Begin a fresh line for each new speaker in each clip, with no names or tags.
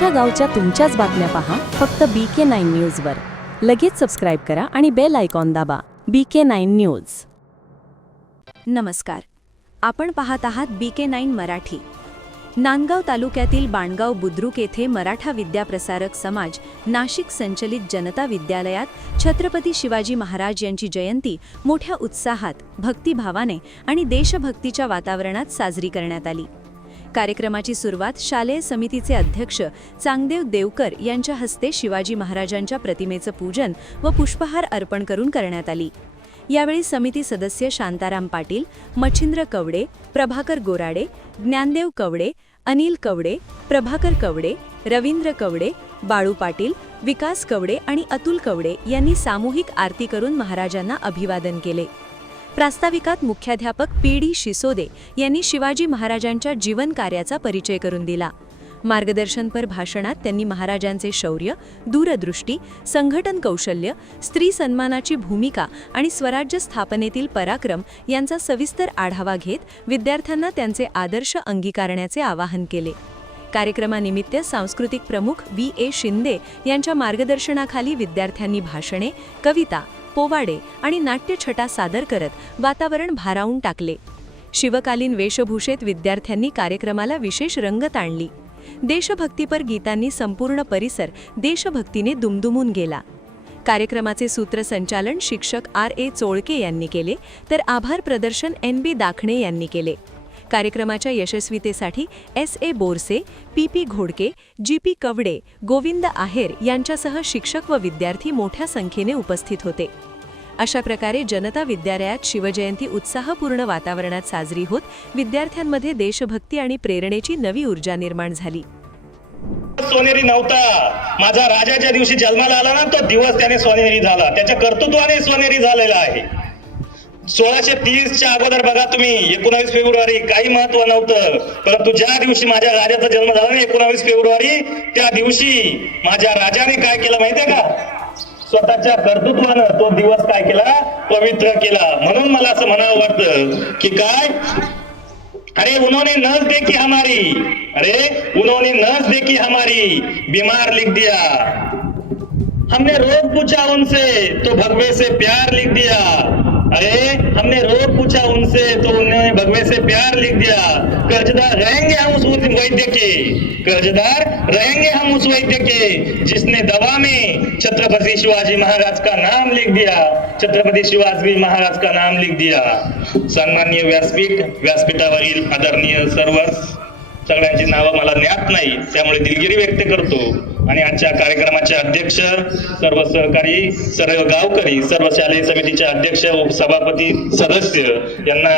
तुमच्या गावच्या तुमच्याच बातम्या पहा फक्त बी के नाईन न्यूजवर लगेच सबस्क्राईब करा आणि बेल आयकॉन दाबा. बी के नाईन न्यूज
नमस्कार. आपण पाहत आहात B K nine Marathi. Nandgaon तालुक्यातील बाणगाव बुद्रुक येथे मराठा विद्याप्रसारक समाज नाशिक संचलित जनता विद्यालयात छत्रपती शिवाजी महाराज यांची जयंती मोठ्या उत्साहात भक्तिभावाने आणि देशभक्तीच्या वातावरणात साजरी करण्यात आली. कार्यक्रमाची सुरुवात शालेय समितीचे अध्यक्ष चांगदेव देवकर यांच्या हस्ते शिवाजी महाराजांच्या प्रतिमेचं पूजन व पुष्पहार अर्पण करून करण्यात आली. यावेळी समिती सदस्य शांताराम पाटील मच्छिंद्र कवडे प्रभाकर गोराडे ज्ञानदेव कवडे अनिल कवडे प्रभाकर कवडे रवींद्र कवडे बाळू पाटील विकास कवडे आणि अतुल कवडे यांनी सामूहिक आरती करून महाराजांना अभिवादन केले. प्रास्ताविकात मुख्याध्यापक पी डी शिसोदे यांनी शिवाजी महाराजांच्या जीवन कार्याचा परिचय करून दिला. मार्गदर्शनपर भाषणात त्यांनी महाराजांचे शौर्य दूरदृष्टी संघटन कौशल्य स्त्री सन्मानाची भूमिका आणि स्वराज्य स्थापनेतील पराक्रम यांचा सविस्तर आढावा घेत विद्यार्थ्यांना त्यांचे आदर्श अंगीकारण्याचे आवाहन केले. कार्यक्रमानिमित्त सांस्कृतिक प्रमुख व्ही ए शिंदे यांच्या मार्गदर्शनाखाली विद्यार्थ्यांनी भाषणे कविता पोवाडे आणि नाट्यछटा सादर करत वातावरण भारावून टाकले. शिवकालीन वेशभूषेत विद्यार्थ्यांनी कार्यक्रमाला विशेष रंगत आणली देशभक्तीपर गीतांनी संपूर्ण परिसर देशभक्तीने दुमदुमून गेला. कार्यक्रमाचे सूत्रसंचालन शिक्षक आर ए चोळके यांनी केले तर आभार प्रदर्शन एन बी दाखणे यांनी केले. कार्यक्रमाच्या यशस्वीतेसाठी S A Borse P P Ghodke G P Kawade Govind Aher यांच्यासह शिक्षक व विद्यार्थी मोठ्या संख्येने उपस्थित होते. अशा प्रकारे जनता विद्यालयात शिवजयंती उत्साहपूर्ण वातावरणात साजरी होत विद्यार्थ्यांमध्ये देशभक्ती आणि प्रेरणेची नवी ऊर्जा निर्माण झाली.
सोनेरी नव्हता. माझा राजाच्या दिवशी जन्माला आला ना तो दिवस त्याने सोनेरी झाला. त्याच्या कर्तृत्वाने सोनेरी झालेला आहे. सोळाशे तीसच्या अगोदर बघा तुम्ही एकोणावीस फेब्रुवारी. काही महत्त्व नव्हतं. परंतु ज्या दिवशी माझ्या राजाचा जन्म झाला ना एकोणावीस फेब्रुवारी त्या दिवशी माझ्या राजाने काय केलं माहितीये का? स्वतःच्या कर्तृत्वानं तो दिवस काय केला? पवित्र केला. म्हणून मला असं म्हणावं वाटतं की काय? अरे उन्होंने नस देखी हमारी. अरे उन्होंने नस देखी हमारी. बीमार लिख दिया. हमने रोग पूछा उनसे तो भगवे से प्यार लिख दिया. अरे हमने रोज पूछा उनसे तो उन्होंने भगवे से प्यार लिख दिया। कर्जदार रहेंगे हम उस वैद्य के। कर्जदार रहेंगे हम उस वैद्य के जिसने दवा में छत्रपति शिवाजी महाराज का नाम लिख दिया। छत्रपति शिवाजी महाराज का नाम लिख दिया। सन्मान्य व्यासपीठ व्यासपीठावरील आदरणीय सर्व सगळ्यांची नावं मला ज्ञात नाही त्यामुळे दिलगिरी व्यक्त करतो. आणि आजच्या कार्यक्रमाचे अध्यक्ष सर्व सहकारी सर्व गावकरी सर्व शालेय समितीचे अध्यक्ष उपसभापती सभापती सदस्य यांना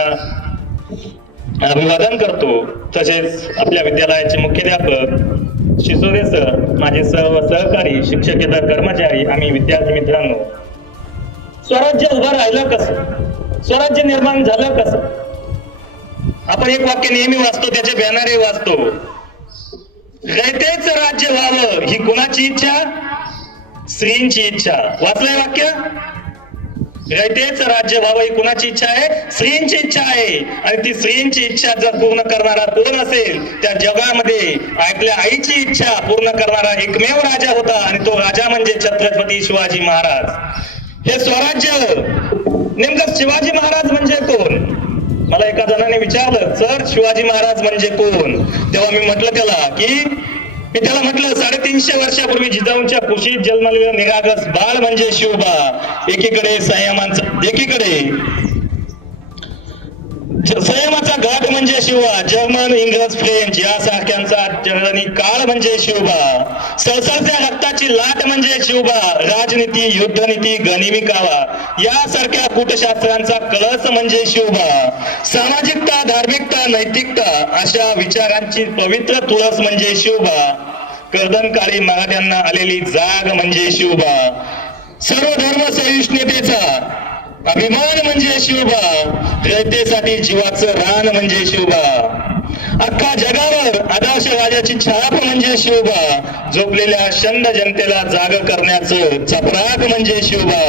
अभिवादन करतो. तसेच आपल्या विद्यालयाचे मुख्याध्यापक शिसोदे सर माझे सर्व सहकारी शिक्षकेतर कर्मचारी आम्ही विद्यार्थी मित्रांनो. स्वराज्य उभं राहिलं कसं? स्वराज्य निर्माण झालं कसं? आपण एक वाक्य नेहमी वाचतो त्याचे बॅनरही वाचतो. रयतेच राज्य व्हावं ही कोणाची इच्छा? स्त्रींची इच्छा. वाचलंय वाक्य? रयतेच राज्य व्हावं ही कुणाची इच्छा आहे? स्त्रींची इच्छा आहे. आणि ती स्त्रींची इच्छा जर पूर्ण करणारा कोण असेल त्या जगामध्ये आपल्या आईची इच्छा पूर्ण करणारा एकमेव राजा होता आणि तो राजा म्हणजे छत्रपती शिवाजी महाराज. हे स्वराज्य नेमकं शिवाजी महाराज म्हणजे कोण? विचारलं सर शिवाजी महाराज म्हणजे कोण? तेव्हा मी म्हटलं त्याला की मी त्याला म्हटलं साडेतीनशे वर्षापूर्वी जिजाऊंच्या कुशीत जन्मलेलं निरागस बाळ म्हणजे शिवबा एकीकडे संयमांचा एकीकडे संयमाचा घाट म्हणजे शिवा जर्मन इंग्रज फ्रेंच यासारख्यांचा जर्मनी काळ म्हणजे शिवबा. सळसळत्या रक्ताची लाट म्हणजे शिवबा राजनीती युद्धनीती गनिमिकावा यासारख्या कूटशास्त्रांचा कळस म्हणजे शिवबा. सामाजिकता धार्मिकता नैतिकता अशा विचारांची पवित्र तुळस म्हणजे शिवबा. कर्दनकाळी मराठ्यांना आलेली जाग म्हणजे शिवबा. सर्व धर्म सहिष्णुतेचा अभिमान म्हणजे शिवबा रयतेसाठी जीवाचं रान म्हणजे शिवबा अख्खा जगावर आदर्श राजाची छाप म्हणजे शिवबा झोपलेल्या शंड जनतेला जाग करण्याचं चपराक म्हणजे शिवबा